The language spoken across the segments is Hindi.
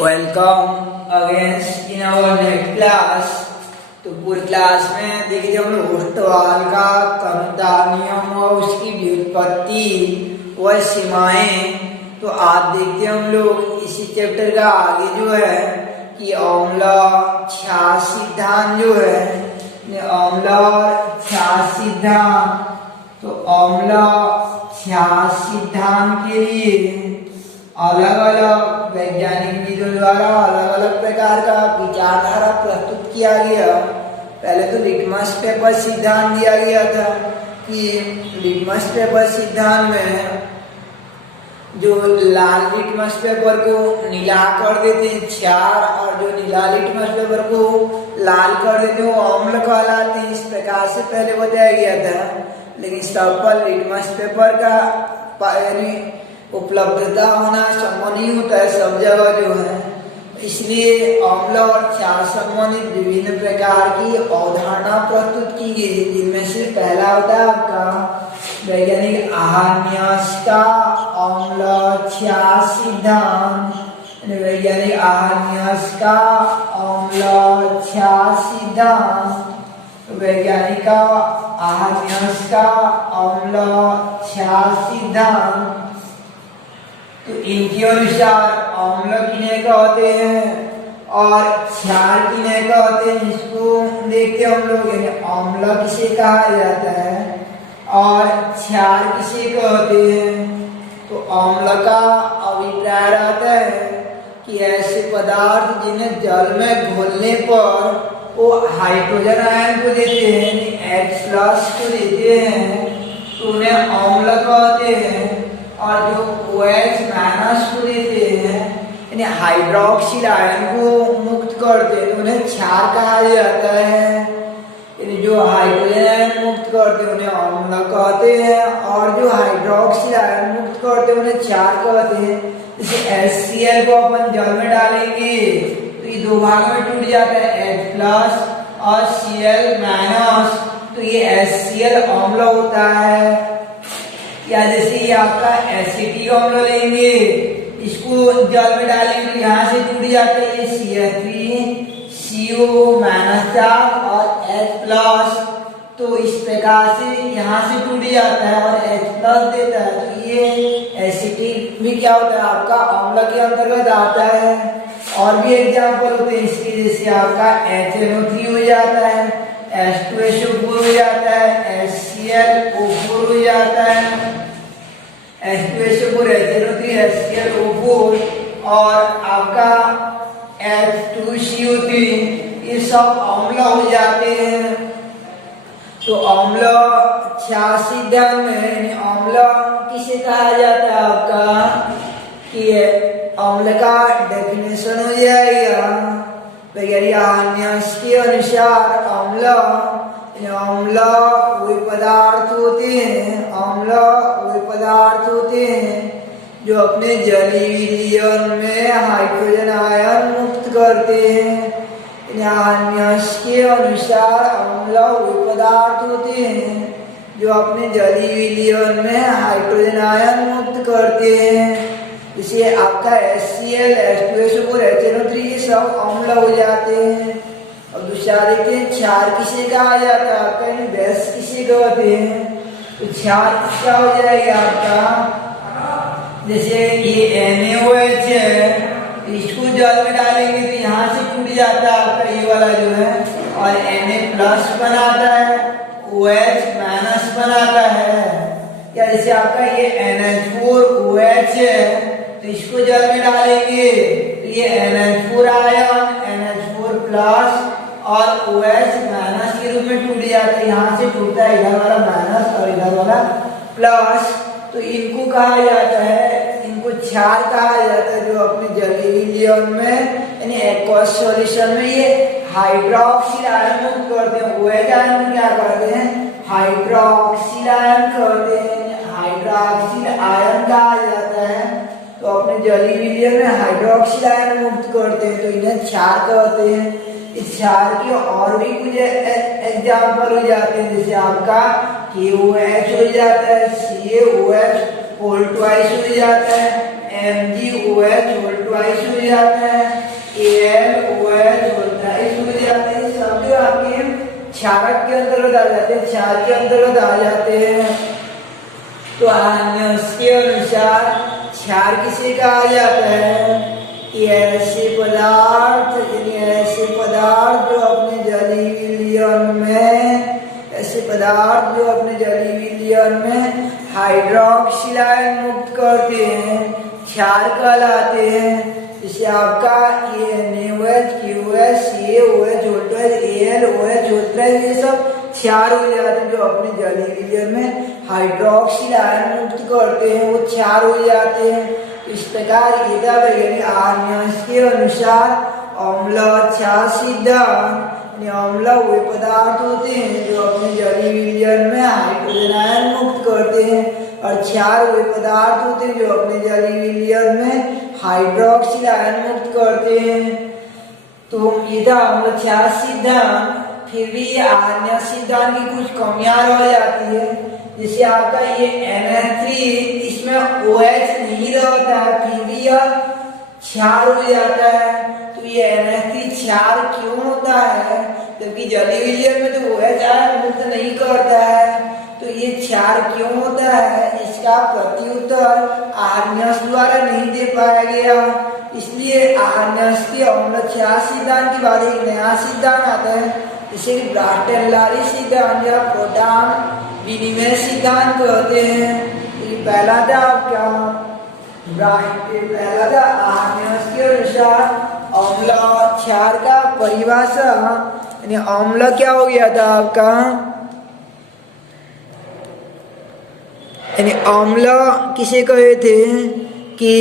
Welcome again in our next class. तो पूरी क्लास में देखिए हम लोग ओस्टवाल का कर्ता नियम और उसकी व्युत्पत्ति व सीमाएं। तो आज देखते हैं हम लोग इसी चैप्टर का आगे जो है कि अम्ल क्षार सिद्धांत जो है अम्ल क्षार सिद्धांत। तो अम्ल क्षार सिद्धांत के लिए अलग अलग वैज्ञानिक विधों द्वारा अलग अलग प्रकार का विचारधारा प्रस्तुत किया गया। पहले तो लिटमस पेपर सिद्धांत दिया गया था कि लिटमस पेपर सिद्धांत में जो लाल लिटमस पेपर को नीला कर देते हैं क्षार और जो नीला लिटमस पेपर को लाल कर देते हैं वो अम्ल कहलाते हैं। इस प्रकार से पहले बताया गया था, लेकिन सब पर लिटमस पेपर का उपलब्धता होना संभव नहीं होता है सब जगह जो है। इसलिए अम्ल और क्षार संबंधित विभिन्न प्रकार की अवधारणा प्रस्तुत की गई, जिनमें से पहला होता है आपका वैज्ञानिक आहारन्यास का अम्ल क्षार सिद्धांत। वैज्ञानिक आहारन्यास का अम्ल क्षार सिद्धांत। वैज्ञानिक आहारन्यास का अम्ल क्षार सिद्धांत। तो इनके अनुसार अम्ल किन्हें कहते हैं और क्षार किन्हें कहते हैं, इसको देखते हम लोग। अम्ल किसे कहा जाता है और क्षार किसे कहते हैं। तो अम्ल का अभिप्राय रहता है कि ऐसे पदार्थ जिन्हें जल में घोलने पर वो हाइड्रोजन आयन को देते हैं, H+ को देते हैं, तो उन्हें अम्ल कहते हैं। और जो OH- को देते हैं यानी हाइड्रोक्सिल आयन को मुक्त करते हैं, तो उन्हें क्षार कहा जाता है। यानी जो हाइड्रोजन आयन मुक्त करते हैं उन्हें अम्ल कहते हैं, और जो हाइड्रोक्सिल आयन मुक्त करते हैं उन्हें क्षार कहते हैं। जैसे HCl को अपन जल में डालेंगे तो ये दो भाग में टूट जाता है, H+ और Cl-। तो ये HCl अम्ल होता है। या जैसे ये आपका एसिटिक अम्ल लेंगे, इसको जल में डालेंगे तो यहाँ से टूट जाता है ये CH3CO- और H+। तो इस प्रकार से यहाँ से टूट जाता है और H+ देता है। तो ये एसिटिक भी क्या होता है आपका अम्ल के अंतर्गत आता है। और भी एग्जाम्पल होते हैं इसके, जैसे आपका HNO3 हो जाता है, H2SO4 हो जाता है, HClO4 हो जाता है, H2SO4 HNO3 HClO4 और आपका H2CO3, ये सब अम्ल हो जाते हैं। तो अम्ल क्षार सिद्धांत में अम्ल किसे कहा जाता है आपका कि अम्ल का डेफिनेशन हो जाएगा वैज्ञानिक आहारन्यास के अनुसार। अम्ल वे पदार्थ होते हैं, अम्ल वे पदार्थ होते हैं जो अपने जलीय विलयन में हाइड्रोजन आयन मुक्त करते हैं। आहारन्यास के अनुसार अम्ल वे पदार्थ होते हैं जो अपने जलीय विलयन में हाइड्रोजन आयन मुक्त करते हैं। जैसे आपका HCl H2SO4 HNO3 ये सब अम्ल हो जाते हैं। और दूसरा देखते हैं क्षार किसे कहा जाता है आपका, बेस किसे कहते हैं। तो क्षार क्या हो जाएगा आपका, जैसे ये NaOH है, इसको जल में डालेंगे तो यहाँ से टूट जाता है आपका ये वाला जो है, और Na+ बनाता है, OH- बनाता है। या जैसे आपका ये NH4OH है, तो इसको जल में डालेंगे तो ये NH4 आयन NH4+ और OH- के रूप में टूट जाता है। यहाँ से टूटता है इधर वाला माइनस और इधर वाला प्लस। तो इनको कहा जाता है, इनको क्षार कहा जाता है, जो अपने जलीय विलयन में यानी एक्वस सॉल्यूशन में ये हाइड्रोक्सिल आयन मुक्त करते हैं। OH आयन क्या करते हैं, हाइड्रोक्सिल आयन करते हैं, हाइड्रोक्सिल आयन कहा जाता है। तो अपने जलीय विलयन में हाइड्रोक्सिल आयन मुक्त करते हैं, तो इन्हें क्षार कहते हैं। इस क्षार के और भी कुछ एग्जाम्पल हो जाते हैं, जैसे आपका KOH हो जाता है, CaOH होल ट्वाइस हो जाता है, MgOH होल ट्वाइस हो जाता है, AlOH होल थ्राइस हो जाता है। सब जो आपके क्षारक के अंतर्गत आ जाते हैं, क्षार के अंतर्गत आ जाते हैं। तो आन्यस के अनुसार क्षार किसे कहा जाता है? ऐसे पदार्थ, यानी ऐसे पदार्थ जो अपने जलीय विलयन में, ऐसे पदार्थ जो अपने जलीय विलयन में हाइड्रोक्सिल आयन मुक्त करते हैं, क्षार कहलाते हैं। जैसे आपका NaOH, KOH, CaOH, OH, AlOH होता है, ये सब क्षार हो जाते हैं जो अपने जलीय विलयन में हाइड्रोक्सिल आयन मुक्त करते हैं, वो क्षार हो जाते हैं। इस प्रकार आर्यस के अनुसार अम्ल क्षार सिद्धांत, अम्ल वे पदार्थ होते हैं जो अपने जलीय विलयन में हाइड्रोजन आयन मुक्त करते हैं, और क्षार वे पदार्थ होते हैं जो अपने जलीय विलयन में हाइड्रोक्सिल आयन मुक्त करते हैं। तो ये था अम्ल क्षार सिद्धांत। फिर भी ये आर्य सिद्धांत की कुछ कमियां रह जाती है। जैसे आपका ये NH3, इसमें OH नहीं रहता है, फिर भी यह क्षार हो जाता है। तो ये NH3 क्षार क्यों होता है? जबकि जलीय विलयन में तो OH आयन मुक्त नहीं करता है, तो ये क्षार क्यों होता है? इसका प्रत्युत्तर आर्यस द्वारा नहीं दे पाया गया। इसलिए आर्यस के अम्ल क्षार सिद्धांत के बाद एक नया सिद्धांत आता है, जिसे ब्राटन-लारी सिद्धांत या प्रोटॉन विनिमय सिद्धांत कहते हैं। ये पहला था आपका आर्यस के अनुसार अम्ल क्षार का परिभाषा, यानी अम्ल क्या हो गया था आपका, यानी अम्ल किसे कहे थे कि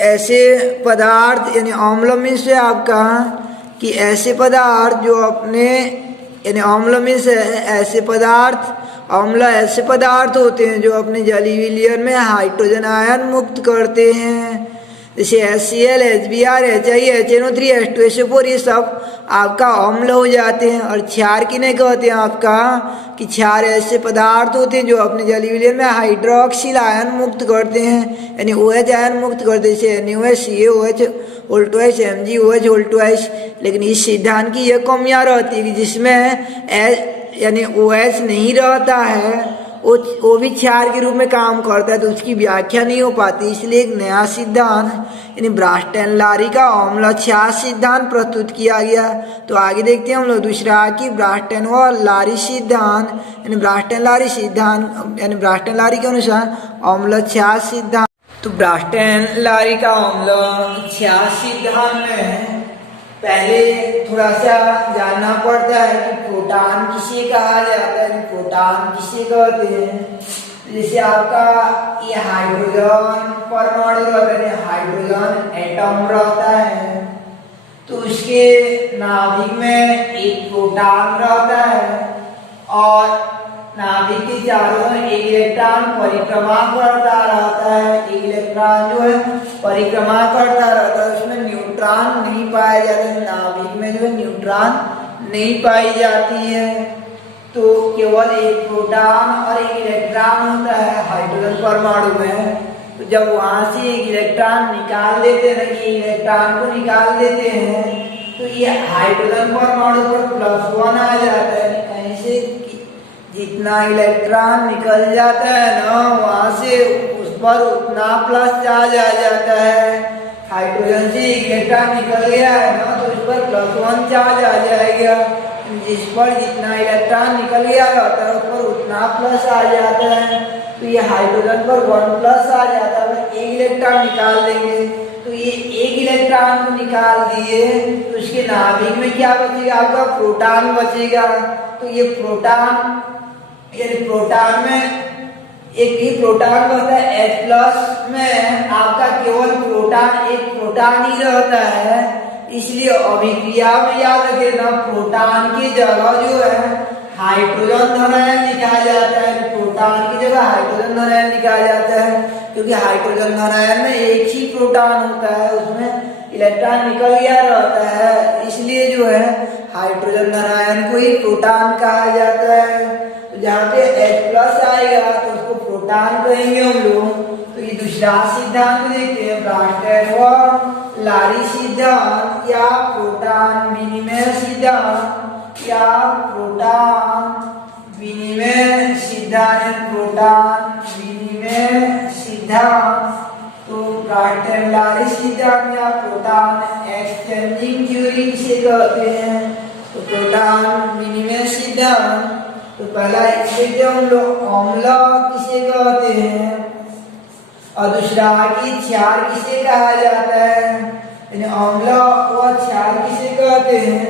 ऐसे पदार्थ, यानी अम्ल में से आपका कि ऐसे पदार्थ जो अपने, यानी अम्ल में से ऐसे पदार्थ, अम्ल ऐसे पदार्थ होते हैं जो अपने जलीय विलयन में हाइड्रोजन आयन मुक्त करते हैं। जैसे HCl, HBr, HI, HNO3, H2, SO4, ये सब आपका अम्ल हो जाते हैं। और क्षार किन्हें कहते हैं आपका, कि क्षार ऐसे पदार्थ होते हैं जो अपने जलीय विलयन में हाइड्रोक्सिल आयन मुक्त करते हैं, यानी OH आयन मुक्त करते हैं, जैसे NaOH, CaOH whole twice, MgOH whole twice. लेकिन इस सिद्धांत की यह कमियां रहती है कि जिसमें यानी OH नहीं रहता है, वो भी क्षार के रूप में काम करता है, तो उसकी व्याख्या नहीं हो पाती। इसलिए एक नया सिद्धांत, यानी ब्राटन-लारी का अम्ल क्षार सिद्धांत प्रस्तुत किया गया। तो आगे देखते हैं हम लोग दूसरा कि ब्राटन व लारी सिद्धांत, यानी ब्राटन-लारी सिद्धांत, यानी ब्राटन-लारी के अनुसार अम्ल क्षार सिद्धांत। तो ब्राटन-लारी का अम्ल क्षार सिद्धांत में पहले थोड़ा सा जानना पड़ता है कि प्रोटॉन किसे कहा जाता है, प्रोटॉन किसे कहते हैं। जैसे आपका ये हाइड्रोजन परमाणु रहता है, हाइड्रोजन एटम रहता है, तो उसके नाभिक में एक प्रोटॉन रहता है, और नाभिक के चारों ओर एक इलेक्ट्रॉन परिक्रमा करता रहता है। एक इलेक्ट्रॉन जो है परिक्रमा करता रहता है, उसमें न्यूट्रॉन नहीं पाया जाता है, नाभिक में जो है न्यूट्रॉन नहीं पाई जाती है। तो केवल एक प्रोटॉन और एक इलेक्ट्रॉन होता है हाइड्रोजन परमाणु में। तो जब वहां से एक इलेक्ट्रॉन निकाल देते हैं, इलेक्ट्रॉन को निकाल देते हैं, तो ये हाइड्रोजन परमाणु पर +1 आ जाता है। कहीं से जितना इलेक्ट्रॉन निकल जाता है ना, वहां से उस पर उतना प्लस चार्ज आ जाता है। हाइड्रोजन से इलेक्ट्रॉन निकल गया है ना, तो उस पर +1 चार्ज आ जाएगा। जिस पर जितना इलेक्ट्रॉन निकल गया होता है उस पर उतना प्लस आ जाता है। तो ये हाइड्रोजन पर 1+ आ जाता है। एक इलेक्ट्रॉन निकाल देंगे, तो ये एक इलेक्ट्रॉन को निकाल दिए, तो उसके नाभिक में क्या बचेगा, आपका प्रोटॉन बचेगा। तो ये प्रोटॉन, यानी प्रोटॉन में एक ही प्रोटॉन होता है, H+ में आपका केवल प्रोटॉन, एक प्रोटॉन ही रहता है। इसलिए अभिक्रिया में याद रखना, प्रोटॉन की जगह जो है हाइड्रोजन धनायन लिखा जाता है। प्रोटॉन की जगह हाइड्रोजन धनायन लिखा जाता है, क्योंकि हाइड्रोजन धनायन में एक ही प्रोटॉन होता है, उसमें इलेक्ट्रॉन निकल गया रहता है। इसलिए जो है हाइड्रोजन धनायन को ही प्रोटॉन कहा जाता है। तो जहाँ पे H+ आएगा तो उसको प्रोटॉन कहेंगे हम लोग। तो ये दूसरा सिद्धांत देखते हैं, ब्राटन व लारी सिद्धांत या प्रोटॉन विनिमय सिद्धांत या प्रोटॉन विनिमय सिद्धांत प्रोटॉन विनिमय सिद्धांत। तो लारी सिद्धांत या प्रोटॉन एक्सचेंजिंग थ्योरी किसे कहते हैं? तो प्रोटॉन विनिमय सिद्धांत। तो पहला इसमें हम लोग अम्ल किसे कहते हैं और दूसरा कि क्षार किसे कहा जाता है, यानी अम्ल और क्षार किसे कहते हैं।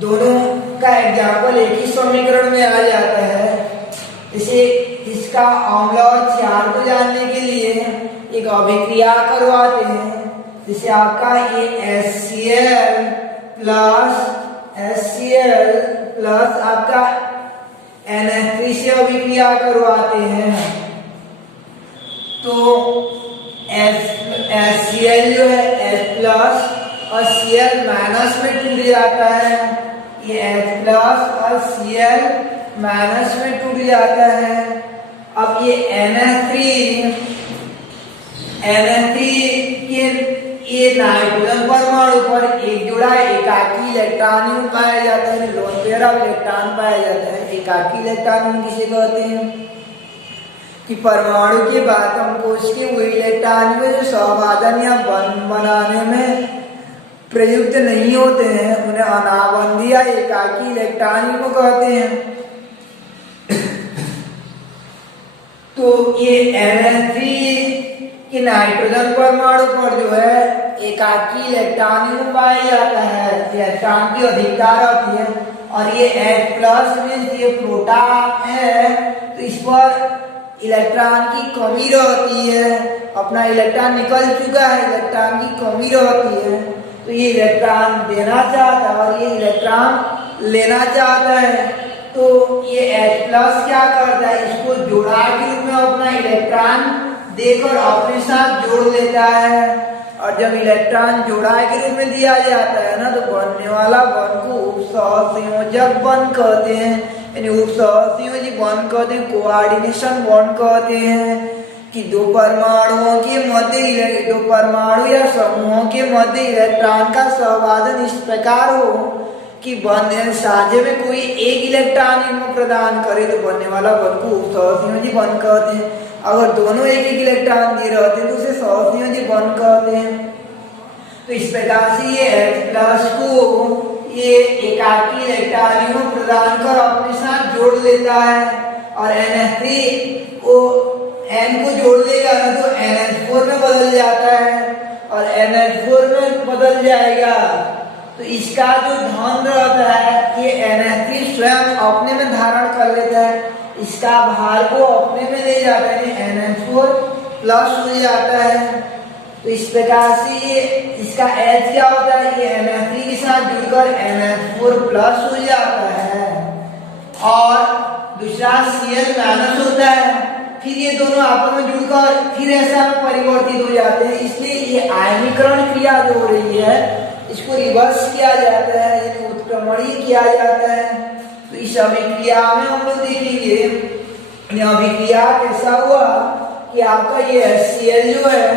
दोनों का एग्जाम्पल एक ही समीकरण में आ जाता है। इसे इसका अम्ल और क्षार को जानने के लिए एक अभिक्रिया करवाते हैं, जिसे आपका ये HCl प्लस आपका NH3 से अभिक्रिया करवाते हैं। तो HCl जो है H प्लस और Cl माइनस में टूट जाता है। ये H प्लस और Cl माइनस में टूट जाता है। अब ये NH3 के ये नाइट्रोजन परमाणु पर एक जोड़ा एकाकी इलेक्ट्रॉन पाया जाता है, लोन पेयर ऑफ इलेक्ट्रॉन पाया जाता है। एकाकी इलेक्ट्रॉन किसे कहते हैं कि परमाणु के बाद कंपोज के वो इलेक्ट्रॉन में जो सहवादन या बंध बनाने में प्रयुक्त नहीं होते हैं, उन्हें अनाबंधी या एकाकी इलेक्ट्रॉन को कहते हैं। तो ये NH3 कि नाइट्रोजन परमाणु पर जो है एकाकी इलेक्ट्रॉन पाया जाता है, इलेक्ट्रॉन की अधिकता रहती है। और ये H प्लस में ये प्रोटॉन है, तो इस पर इलेक्ट्रॉन की कमी रहती है। अपना इलेक्ट्रॉन निकल चुका है, इलेक्ट्रॉन की कमी रहती है, तो ये इलेक्ट्रॉन देना चाहता है और ये इलेक्ट्रॉन लेना चाहता है। तो ये H प्लस क्या करता है, इसको जोड़ा के रूप में अपना इलेक्ट्रॉन देकर अपने साथ जोड़ लेता है। और जब इलेक्ट्रॉन जोड़ा के रूप में दिया जाता है ना, तो बनने वाला बंध को उपसहसंयोजक बंध कहते हैं, यानी उपसहसंयोजी बंध कहते हैं, कोऑर्डिनेशन बंध कहते हैं। कि दो परमाणुओं या समूहों के मध्य इलेक्ट्रॉन का सहवादन इस प्रकार हो कि बंध साझे में कोई एक इलेक्ट्रॉन प्रदान करे, तो बनने वाला बंध को उपसहसंयोजी बंध कहते हैं। अगर दोनों एक एक इलेक्ट्रॉन दे रहे होते हैं तो उसे सहसंयोजी बंध कहते हैं। तो इस प्रकार से ये H प्लस को ये एकाकी इलेक्ट्रॉन प्रदान कर अपने साथ जोड़ लेता है। और NH3 को N को जोड़ देगा ना, तो NH4 में बदल जाता है। और NH4 में बदल जाएगा तो इसका जो धन रहता है ये NH3 स्वयं अपने में धारण कर लेता है, इसका भार को अपने में ले जाता है, NH4 प्लस हो जाता है। तो इस प्रकार से ये इसका H क्या होता है, ये NH3 के साथ जुड़कर NH4 प्लस हो जाता है। और दूसरा Cl माइनस होता है, फिर ये दोनों आपस में जुड़कर फिर ऐसा परिवर्तित हो जाते हैं। इसलिए ये आयनीकरण क्रिया जो हो रही है इसको रिवर्स किया जाता है, यानी उत्क्रमणीय किया जाता है। तो इस अभिक्रिया में हम लोग देखेंगे ये अभिक्रिया कैसा हुआ कि आपका ये HCl जो है,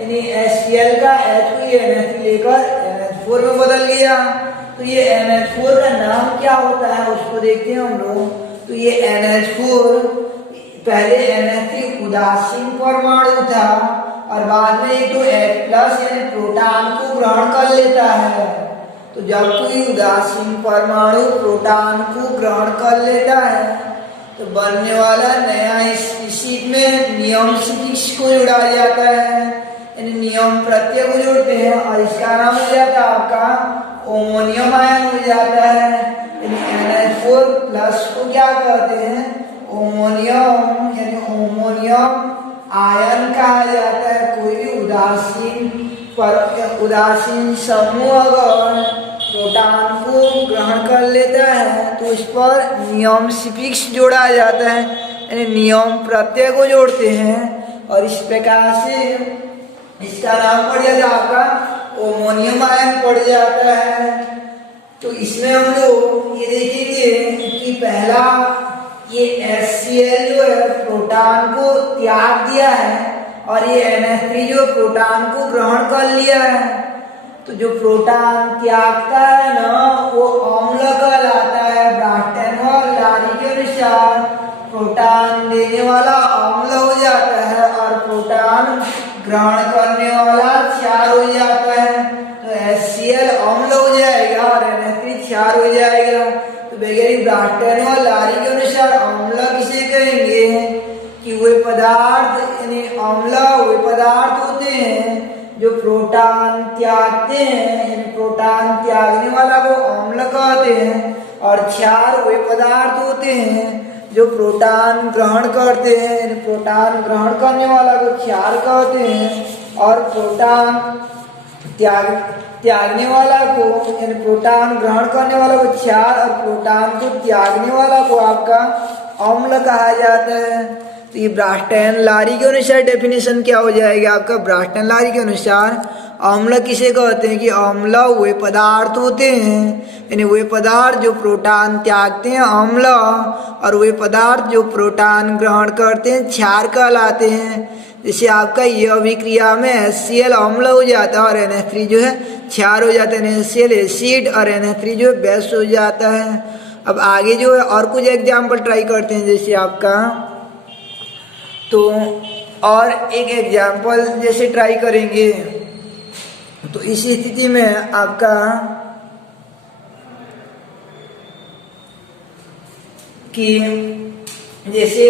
यानी HCl का H को ये NH3 लेकर NH4 में बदल गया। तो ये NH4 का नाम क्या होता है उसको देखते हैं हम लोग। तो ये NH4 पहले NH3 उदासीन परमाणु था और बाद में ये तो H प्लस यानी प्रोटॉन को ग्रहण कर लेता है। तो जब कोई उदासीन परमाणु प्रोटॉन को ग्रहण कर लेता है तो बनने वाला नया स्पीशीज में नियम स्पीशीज को जोड़ा जाता है, यानी नियम प्रत्यय को जोड़ते हैं और इसका नाम हो जाता है आपका ओमोनियम आयन हो जाता है। यानी NH4 प्लस को क्या कहते हैं, ओमोनियम, यानी ओमोनियम आयन कहा जाता है। कोई भी उदासीन समूह अगर प्रोटॉन को ग्रहण कर लेता है तो उस पर नियम सफिक्स जोड़ा जाता है, यानी नियम प्रत्यय को जोड़ते हैं और इस प्रकार से इसका नाम पड़ जाता है आपका ओमोनियम आयन पड़ जाता है। तो इसमें हम लोग ये देखेंगे कि पहला ये HCl जो है प्रोटॉन को त्याग दिया है और ये NH3 जो प्रोटॉन को ग्रहण कर लिया है। तो जो प्रोटॉन त्यागता है ना वो अम्ल कहलाता है। ब्रास्टन और लारी के अनुसार प्रोटॉन देने वाला अम्ल हो जाता है और प्रोटॉन ग्रहण करने वाला क्षार हो जाता है। तो HCl अम्ल हो जाएगा और NH3 क्षार हो जाएगा। तो वैज्ञानिक ब्रास्टन और लारी के अनुसार अम्ल किसे कहेंगे कि वे पदार्थ यानी अम्ल वे पदार्थ होते हैं जो प्रोटॉन त्यागते हैं, यानी प्रोटॉन त्यागने वाला को अम्ल कहते हैं। और क्षार वे पदार्थ होते हैं जो प्रोटॉन ग्रहण करते हैं, यानी प्रोटॉन ग्रहण करने वाला को क्षार कहते हैं। और प्रोटॉन त्यागने वाला को यानी प्रोटॉन ग्रहण करने वाला को क्षार और प्रोटॉन को त्यागने वाला को आपका अम्ल कहा जाता है। तो ये ब्रास्टन लारी के अनुसार डेफिनेशन क्या हो जाएगा आपका? ब्रास्टन लारी के अनुसार अम्ल किसे कहते हैं कि अम्ल वे पदार्थ होते हैं, यानी वे पदार्थ जो प्रोटॉन त्यागते हैं अम्ल, और वे पदार्थ जो प्रोटॉन ग्रहण करते हैं क्षार कहलाते हैं। जैसे आपका ये अभिक्रिया में HCl अम्ल हो जाता है और NH3 जो है क्षार हो जाता है, HCl एसिड और NH3 जो है बेस हो जाता है। अब आगे जो है और कुछ एग्जाम्पल ट्राई करते हैं। जैसे आपका तो और एक एग्जाम्पल जैसे ट्राई करेंगे तो इस स्थिति में आपका कि जैसे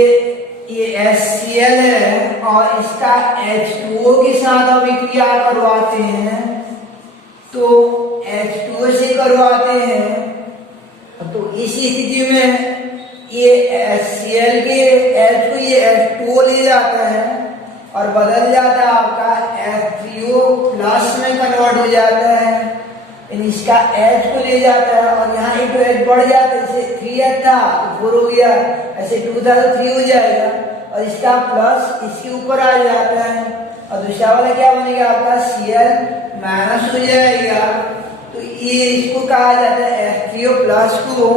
ये HCl है और इसका H2O के साथ अभिक्रिया करवाते हैं, तो H2O से करवाते हैं तो इस स्थिति में ये HCl के H को ये H2O ले जाता है और बदल जाता है आपका H3O प्लस में कन्वर्ट हो जाता है। इसका H को ले जाता है और यहाँ एक H बढ़ जाता है, जैसे 3H था तो 4 हो गया, ऐसे 2 था तो 3 हो जाएगा और इसका प्लस इसके ऊपर आ जाता है और दूसरा वाला क्या बनेगा आपका Cl माइनस हो जाएगा। तो ये इसको कहा जाता है H3O प्लस को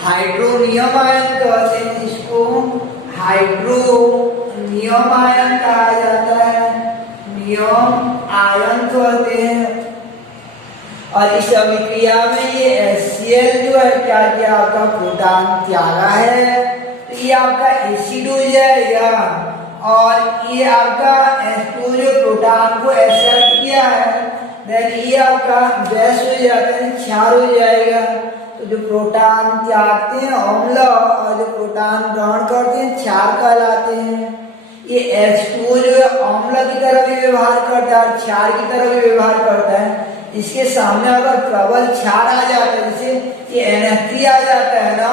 हाइड्रोनियम आयन कहते हैं, इसको हाइड्रोनियम आयन कहा जाता है, नियम आयन कहते हैं। और इस अभिक्रिया में ये HCl जो है क्या किया आपका प्रोटॉन त्यागा है, तो ये आपका एसिड हो जाएगा और ये आपका H2 जो प्रोटॉन को एक्सेप्ट किया है देन ये आपका बेस हो जाता है, क्षार हो जाएगा। तो जो प्रोटॉन त्यागते हैं अम्ल और जो प्रोटॉन ग्रहण करते हैं क्षार कहलाते हैं। ये H2O जो है अम्ल की तरह भी व्यवहार करता है और क्षार की तरह भी व्यवहार करता है। इसके सामने अगर प्रबल क्षार आ जाता है, जैसे ये NH3 आ जाता है ना,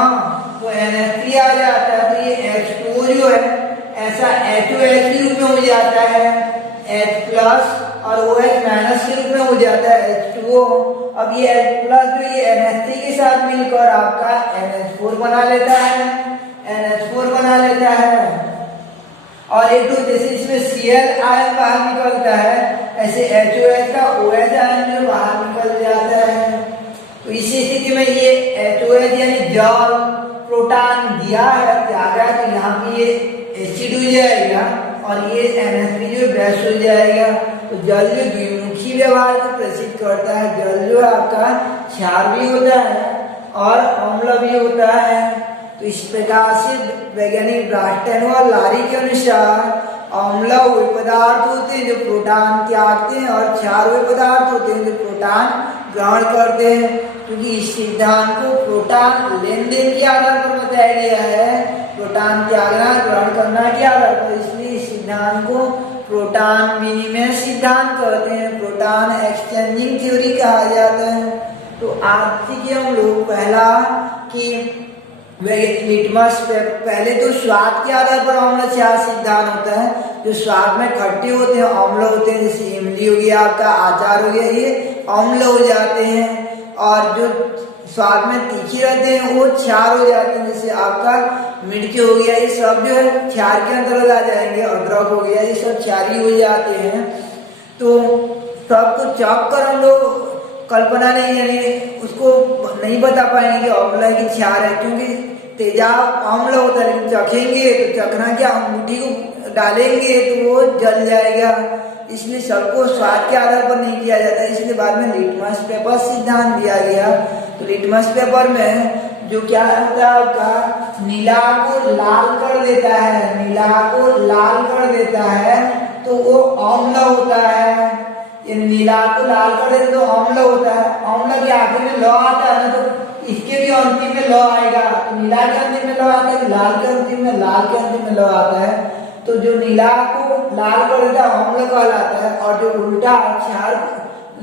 तो NH3 आ जाता है तो ये H2O जो है ऐसा HOH के रूप में हो जाता है, H प्लस और OH माइनस के रूप में हो जाता है H2O। अब ये H प्लस जो ये NH3 के साथ मिलकर आपका NH4 बना लेता है, NH4 बना लेता है। और एक तो जैसे इसमें Cl आयन बाहर निकलता है, ऐसे HOH का OH आयन जो बाहर निकल जाता है। तो इसी स्थिति में ये HOH यानी जल प्रोटॉन दिया है त्यागा, तो यहाँ पे ये एसिड हो जाएगा और ये NH3 जो बेस हो जाएगा। तो जल जो द्विमुखी व्यवहार को प्रसिद्ध करता है, जल जो आपका क्षार भी होता है और अम्ल भी होता है। तो इस प्रकार से वैज्ञानिक ब्रास्टन और लारी के अनुसार अम्ल वे पदार्थ होते हैं जो प्रोटॉन त्यागते हैं और क्षार वे पदार्थ होते हैं जो प्रोटॉन ग्रहण करते हैं। क्योंकि इस सिद्धांत को प्रोटॉन लेन देन के आधार पर बताया गया है, प्रोटॉन त्यागना ग्रहण करना के आधार पर, इसलिए इस सिद्धांत को प्रोटॉन विनिमय सिद्धांत कहते हैं, प्रोटॉन एक्सचेंजिंग थ्योरी कहा जाता है। तो आज सीखे हम लोग पहला कि लिटमस पहले तो स्वाद के आधार पर अम्ल क्षार सिद्धांत होता है, जो स्वाद में खट्टे होते हैं अम्ल होते हैं, जैसे इमली हो गया आपका, अचार हो गया, ये अम्ल हो जाते हैं। और जो स्वाद में तीखे रहते हैं वो क्षार हो जाते हैं, जैसे आपका मिर्च हो गया, ये सब जो है क्षार के अंतर्गत आ जाएंगे, अदरक हो गया, ये सब क्षारी हो जाते हैं। तो सबको चख कर हम लोग कल्पना नहीं, यानी उसको नहीं बता पाएंगे कि अम्ल है कि क्षार है, क्योंकि तेजाब अम्ल होता है, लेकिन चखेंगे तो चखना क्या, अंगूठी को डालेंगे तो वो जल जाएगा, इसलिए सबको स्वाद के आधार पर नहीं किया जाता, इसलिए बाद में लिटमस पेपर सिद्धांत दिया गया। तो लिटमस पेपर में जो क्या होता है आपका, नीला को लाल कर देता है, नीला को लाल कर देता है तो वो अम्ल होता है। ये नीला को लाल कर देते तो अम्ल होता है, अम्ल के आखिर में ल आता है ना, तो इसके भी अंतिम में ल आएगा। तो नीला के अंतिम में ल आता है, लाल के अंतिम में, लाल के अंतिम में ल आता है। तो जो नीला को लाल कर देता है अम्ल कहलाता है, और जो उल्टा क्षार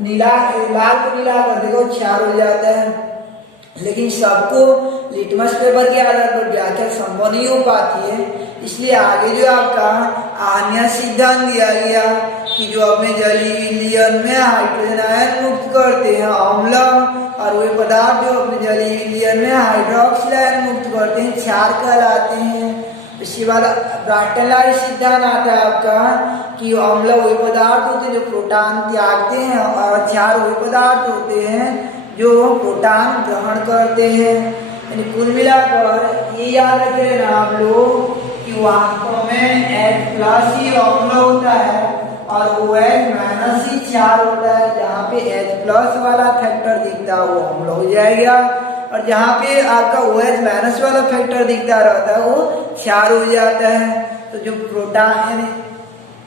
नीला लाल को नीला कर देगा वो क्षार हो जाता है। लेकिन सबको लिटमस पेपर के आधार पर व्याख्या संभव नहीं हो पाती है, इसलिए आगे जो आपका आन्य सिद्धांत दिया गया कि जो अपने जलीय विलयन में हाइड्रोजन आयन मुक्त करते हैं अम्ल, और वे पदार्थ जो अपने जलीय विलयन में हाइड्रोक्सिल आयन मुक्त करते हैं क्षार कहलाते हैं। इसके बाद ब्राटनलारी सिद्धांत आता है आपका कि अम्ल वे पदार्थ होते हैं जो प्रोटॉन त्यागते हैं, और क्षार वे पदार्थ होते हैं जो प्रोटॉन ग्रहण करते हैं। यानी कुल मिलाकर ये याद रखे ना आप लोग कि वास्तव में H+ ही अम्ल होता है और OH- ही क्षार होता है। जहाँ पे H+ वाला फैक्टर दिखता है वो अम्ल हो जाएगा, और जहाँ पे आपका OH- वाला फैक्टर दिखता रहता है वो क्षार हो जाता है। तो जो प्रोटॉन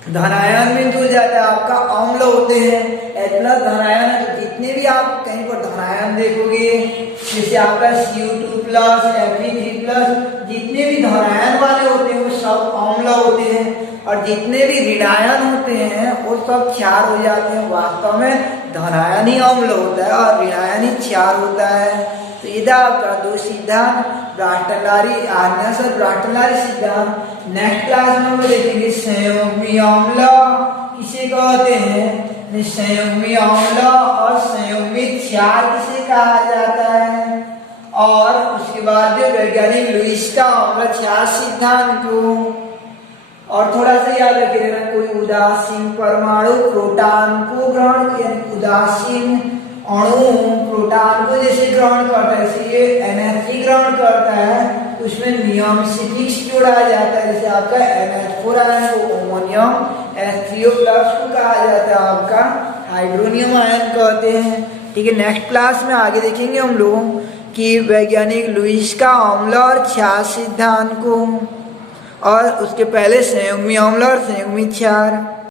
धनायन बिंदु हो जाता है आपका अम्ल होते हैं। H+ धनायन है, तो जितने भी आप कहीं पर धनायन देखोगे, जैसे आपका Cu2+, Fe3+, जितने भी धनायन वाले होते हैं वो सब अम्ल होते हैं, और जितने भी ऋणायन होते हैं वो सब क्षार हो जाते हैं। वास्तव में धनायन ही अम्ल होता है और ऋणायन ही क्षार होता है। तो ये था आपका दो सिद्धांत, ब्राटनलारी आन्य और ब्राटनलारी सिद्धांत। नेक्स्ट क्लास में हम देखेंगे संयुग्मी अम्ल किसे कहते हैं, संयुग्मी अम्ल और संयुग्मी क्षार किसे कहा जाता है, और उसके बाद जो वैज्ञानिक लुईस का अम्ल क्षार सिद्धांत को। और थोड़ा सा याद रखे रहना, कोई उदासीन परमाणु प्रोटॉन को ग्रहण, यानी उदासीन अणु प्रोटॉन को जैसे ग्रहण करता है, जैसे ये NH3 ग्रहण करता है तो उसमें नियम से फिक्स जोड़ा जाता है। जैसे आपका NH4 आयन को अमोनियम H3O+ को कहा जाता है, आपका हाइड्रोनियम आयन कहते हैं। ठीक है, नेक्स्ट क्लास में आगे देखेंगे हम लोग कि वैज्ञानिक लुईस का अम्ल और क्षार सिद्धांत को, और उसके पहले संयुग्मी अम्ल और संयुग्मी क्षार।